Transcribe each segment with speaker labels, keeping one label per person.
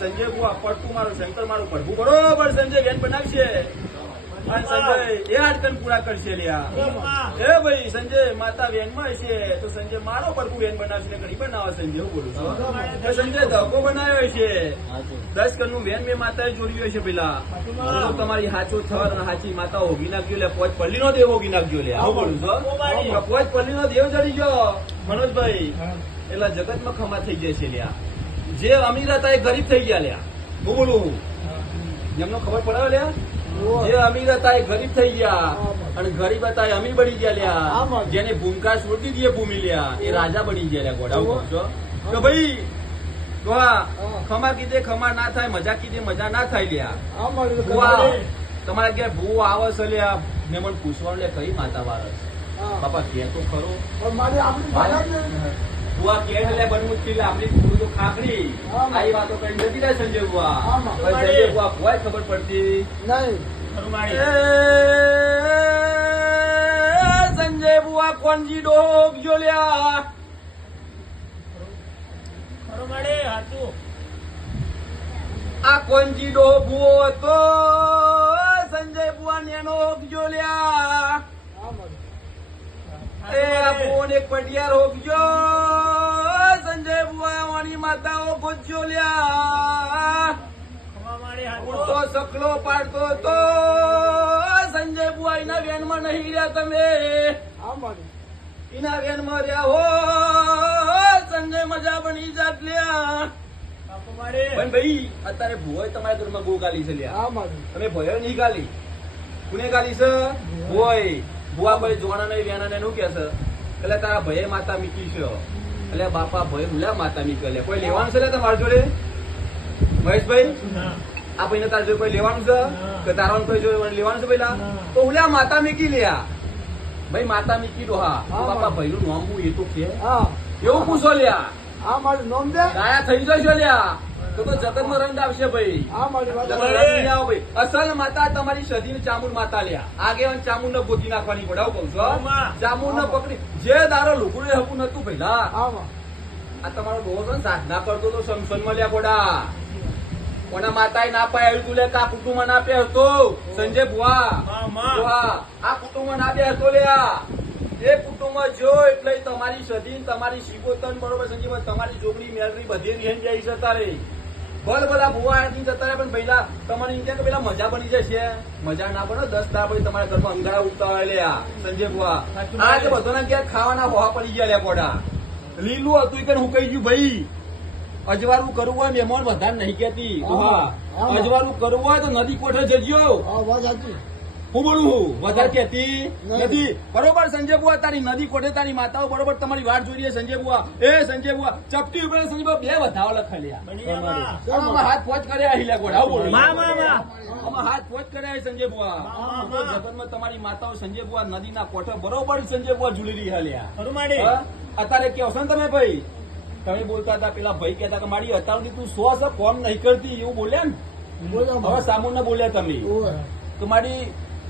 Speaker 1: સંજય બુઆ પડતું મારું શંકર મારું પડવું બરોબર સંજય બેન બનાવશે. અને સંજય એ આટકન પૂરા કરશે લ્યા. એ ભાઈ સંજય માતા વેનમાં છે. તો સંજય મારો પડવું વેન બનાવશે ઘણી બનાવે સંજય હું બોલું છું. સંજય ધક્કો બનાવ્યો છે. દસ કનનું વેન મેં માતાએ જોડ્યું છે પેલા. તમારી હાચો થર અને હાચી માતા હોગી નાખજો લે પોચ પલ્લી નો દેવ હોગી નાખજો લે આવું બોલું છું પોચ પલ્લી નો દેવ ચડી ગયો મનોજભાઈ. એટલે જગતમાં ખમા થઈ જાય છે લ્યા. જે અમીર હતા એ ગરીબ થઈ ગયા લ્યા. હું બોલું? એમનો ખબર પડે લ્યા? જે અમીર હતા એ ગરીબ થઈ ગયા અને ગરીબ હતા એ અમીર બની ગયા લ્યા. જેને ભૂમકા છોડી દીધી ભૂમિ લ્યા. એ રાજા બની ગયા લ્યા હું. કે ભાઈ ખમા કીધે ખમા ના થાય મજા કીધે મજા ના થાય લ્યા.
Speaker 2: તો તમારે.
Speaker 1: ઘેર ભૂવો આવે છે લ્યા. મેં મને પૂછવાનું લે કઈ માતા વારસ
Speaker 2: છે?
Speaker 1: બાપા કે તો ખરો.
Speaker 2: પણ મારી આપણી.
Speaker 1: બુઆ કે બનવું જ આપણી પૂરું ખાખરી. આવી વાતો કઈ જતી રહે સંજય બુઆ સંજય બુઆ કોઈ ખબર પડતી.
Speaker 2: નહીં.
Speaker 1: સંજય બુઆ આ કોનજી ડો ભૂવો હતો? સંજય બુઆ નેનો જો લ્યા. એ આ ફોન એક પટિયાર હોગજો સકલો પાડતો તો સંજય બુઆ એના વેનમાં નહીં રહ્યા તમે. એના વેનમાં રહ્યા હો સંજય મજા બની જાત લ્યા. પણ ભાઈ અત્યારે ભુવોય તમારા ઘરમાં બહુ ગાલી છે લ્યા. તમે ભયો નહીં ગાલી? કોને ગાલી છે? ભોય ભુવા ભાઈ જોવાના નહીં વેના ને શું કે છે? એટલે તારા ભયે માતા મીકી છે. એટલે બાપા ભય મુલા માતા મીકી લે કોઈ લેવાનું છે લે તમારા જોડે? મહેશભાઈ? આ તારા જોડે કોઈ લેવાનું છે? કે તારા કોઈ જોડે લેવાનું છે પેલા તો ઉલ્યા માતા મેકી લ્યા ભાઈ માતા મેકી દો હા. બાપા ભાઈ નું નામ હું એ તો કે. એવું પૂછો લ્યા
Speaker 2: આ. મારું નોમ દે.
Speaker 1: ગાયા થઈ જશો લ્યા તો તો રંગ આવશે ભાઈ. ભાઈ. અસલ માતા તમારી ચામુંડ માતા લ્યા આગેવાન ચામુંડ ને ગોતી નાખવાની પડે કહું ચામુંડ ને પકડી. જે દારો લુગડું હપું નતું પહેલા. આ તમારો સાધના કરતો તો સમસનમાં લ્યા ગોડા કોના માતાએ ના પાય તું લે કા કુટુંબ ના પે હતો સંજય બુઆ. બુઆ આ કુટુંબ ના પે હતો આ. એ કુટુંબ જો એટલે તમારી સધીન તમારી શિકોતન બરોબર સંજીવ તમારી જોગડી મેળવી બધી રહેન જાય છે તારે. ભલ ભલા ભુવા નથી જતા રહે પણ પહેલા તમારે એમ કે પેલા મજા બની જશે. મજા ના પડે દસ દા પછી તમારા ઘરમાં અંગારા ઉગતા હોય લ્યા સંજય
Speaker 3: ભુવા.
Speaker 1: આજે બધાના ઘેર ખાવાના ભોવા પડી ગયા લ્યા પોડા લીલું હતું કે હું કહી ગયું ભાઈ અજવાળું કરવું હોય મહેમાન વધારે નહીં કેતી. અજવાળું કરવું હોય તો નદી કોઠે જજો. હું બોલું છું? વધારે કેતી નથી. બરોબર સંજય બુઆ તારી નદી કોઠે તારી માતાઓ? બરોબર તમારી વાટ જોઈ રહી સંજય બુઆ. એ સંજય બુઆ ચપટી ઉપર સંજય બુઆ બે વધાવ લખાલ્યા હાથ પોચ કર્યા હિલા ગોડા બોલું.
Speaker 3: મા, મા, મા.
Speaker 1: આમાં હાથ પોચ કર્યા સંજય બુઆ. જગતમાં તમારી માતાઓ સંજય બુઆ નદીના કોઠે બરોબર સંજય બુઆ ઝૂલી રહી હાલ્યા અત્યારે કેવો છો ને તમે ભાઈ? તમે બોલતા હતા પેલા ભાઈ કહેતા કે મારી અત્યાર તું સો સો કોમ નહીં કરતી એવું બોલ્યા ને હવે. સામુને બોલ્યા તમે તો મારી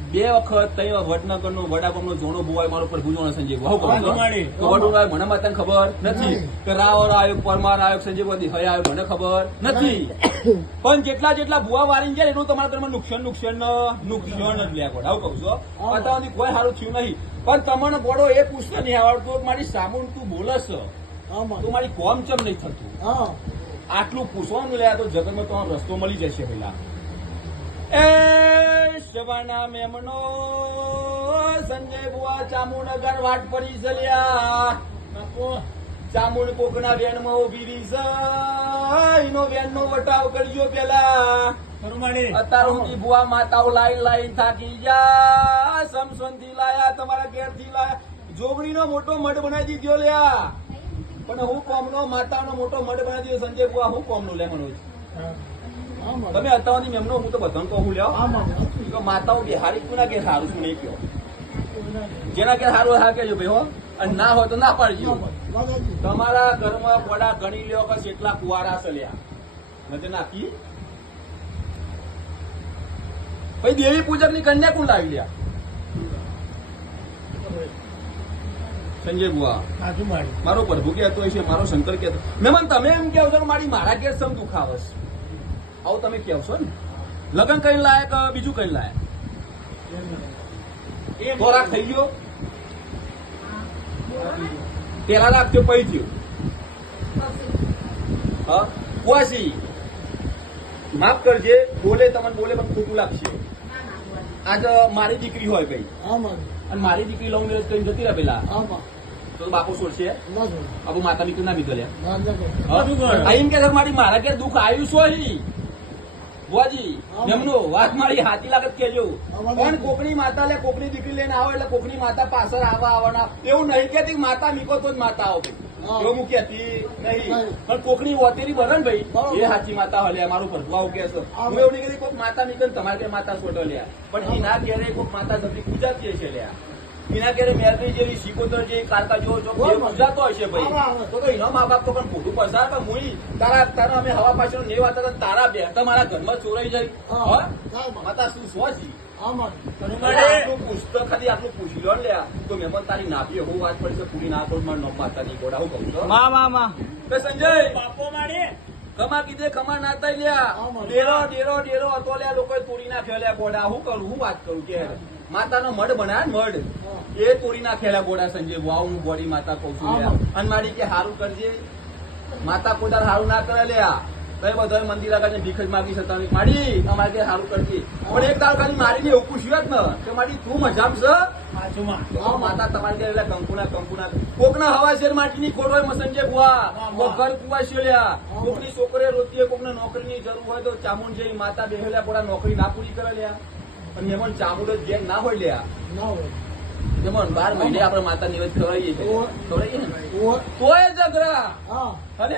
Speaker 1: બે વખત તઈ વડનગર નો વડાગામ નો જોણો બોવાય મારો પર ભુજોણો સંજય બુઆ. હું કહું છું?
Speaker 3: હરુમાડી.
Speaker 1: તો વડોદરા મને માતાને ખબર નથી કે રાવર આયોગ પરમાર આયોગ સંજય બુઆ હયા આયોગ મને ખબર નથી પણ જેટલા જેટલા ભુવા વાળી જાય એનું તમારા ઘરમાં નુકસાન નુકસાન નુકસાન જ લે ગોડા આવું કહું છો
Speaker 2: હા.
Speaker 1: કોઈ સારું થયું નહીં પણ તમને ગોડો એ પૂછતો નહીં આવડતું મારી સામુન તું બોલસ
Speaker 2: આમાં.
Speaker 1: તું મારી કોમ ચમ નહીં થતું?
Speaker 2: હા.
Speaker 1: આટલું પૂછવાનું લે તો જગતમાં તમારો રસ્તો મળી જશે પેલા એ શવાના મેમનો સંજય બુઆ ચામુનગર વાટ પડી ચલ્યા
Speaker 3: બાપુ.
Speaker 1: ચામુંડ કોકના વેનમાં ઊભી રહી છે. એનો વેનનો વટાવ કરજો પેલા. અત્યારે સુધી બુઆ માતાઓ લાઈન લાઈન થાકી ગયા. સમસનથી લાયા તમારા ઘેરથી લાયા. જોગણીનો મોટો મઢ બનાવી દીધો લ્યા. પણ હું કોમનો માતાનો મોટો મઢ બનાવી સંજય બુઆ હું કોમનું લે
Speaker 2: આમાં.
Speaker 1: તમે અત્યારની મેમનો હું તો બધાને કહું લ્યો. માતાઓ બિહારી કોના કે સારું શું નહીં કયો. જેના કે સારું હા કેજો ભાઈ હો. અને ના હોય તો ના પાડજો. તમારા ઘરમાં પડા ગણી લ્યો કે કેટલા કુવારા ચલ્યા. નથી નાખી. ભાઈ દેવી પૂજકની કન્યા કુંડ લાવી લ્યા. સંજય બુઆ. મારો પ્રભુ કહેતો છે મારો શંકર કહેતો મહેમાન તમે એમ કહેવ છો મારી મારા ઘેર સમ દુખાવસ. આવું તમે કહેવશો ને? લગ્ન કરીને લાયક બીજું કઈ લાયક? ખોરાક થઈ ગયો? પેલા લાગજો પૈ ગયો હા કુવાસી માફ કરજે બોલે તમને બોલે પણ ખોટું લાગશે. આજ મારી દીકરી હોય ભાઈ. અને મારી દીકરી લઉં મેરેજ કરીને જતી રહે પેલા. તો બાપુ છોડશે
Speaker 2: ના
Speaker 1: માતા દીકરી ના નીકળ્યા કે મારી મારા કે દુઃખ આવ્યું છો હી એમનો વાત મારી હાથી લાગત કેજો પણ કોકની માતા લે કોકની દીકરી લઈને આવો એટલે કોકની માતા પાછળ આવવા આવવાના. એવું નહીં કેતી કે માતા મીકો તો જ માતા આવો ભાઈ. એવું હું કહેતી નહીં.
Speaker 2: નહીં.
Speaker 1: પણ કોકની વોતેરી બને ને ભાઈ. એ સાચી માતા હલે મારું ભરવા કે છો.
Speaker 2: હું.
Speaker 1: એવું નહીં કોઈ માતા નીકળે તમારે માતા છોટો લ્યા. પણ એના ઘેરે કોક માતા જતી પૂજાતી હશે લ્યા. એના ઘેરે મેરડી જેવી શિકોતર જેવી કારકા જો
Speaker 2: બરાબર.
Speaker 1: હશે ભાઈ. તો કઈ એનો મા બાપ તો પણ ખોટું પડશે. પણ મુઈ તારા તારા અમે હવા પાછળ ને વાત હતા તારા બે તમારા ઘરમાં ચોરાઈ જાય? માતા શું
Speaker 2: આમાં.
Speaker 1: પુસ્તક ખાલી આટલું પૂછી લો ને તો મહેમાન તારી નાપીએ હું વાત પડશે પૂરી ના કરું મારું માતા ની ગોડા હું કહું છું.
Speaker 3: માં માં માં.
Speaker 1: કે સંજય!
Speaker 3: બાપો મારી.
Speaker 1: ખમા કીધે ખમા નાતા લ્યા ડેરો ડેરો ડેરો હતો લ્યા લોકોએ તોડી નાખ્યો લ્યા ગોડા હું કરું હું વાત કરું કે માતાનો મઢ બનાય મઢ. એ તોડી નાખેલા ગોડા સંજય. વાવ હું બોડી માતા કહું છું. અને મારી કે હારું કરજે. માતા કોદાર હારું ના કરે લ્યા કઈ બધા મંદિર આગળ ભીખ જ માગી છે તમે માડી અમારે કે હારું કરજે પણ એક દાવ ખાલી મારીને એવું જ ને કે મારી તું મજામ છે? માતા તમારે ઘેર એટલે કંકુના કંકુના. કોકના હવા શેર માટીની ખોટ હોય મસંજે બુઆ ઘર કુવા શેલ્યા કોકની છોકરીએ રોતીએ કોકને નોકરીની જરૂર હોય તો ચામુંડ જેવી માતા બેહેલા પોડા નોકરી ના પૂરી કરે લ્યા. અને એમાં ચામુંડ જ ના હોય લ્યા.
Speaker 2: ના હોય.
Speaker 1: બાર મહિને આપણે માતા નિવેદ ખવડાવીએ છીએ. ખવડાવીએ ને? તોય
Speaker 2: હા.
Speaker 1: અને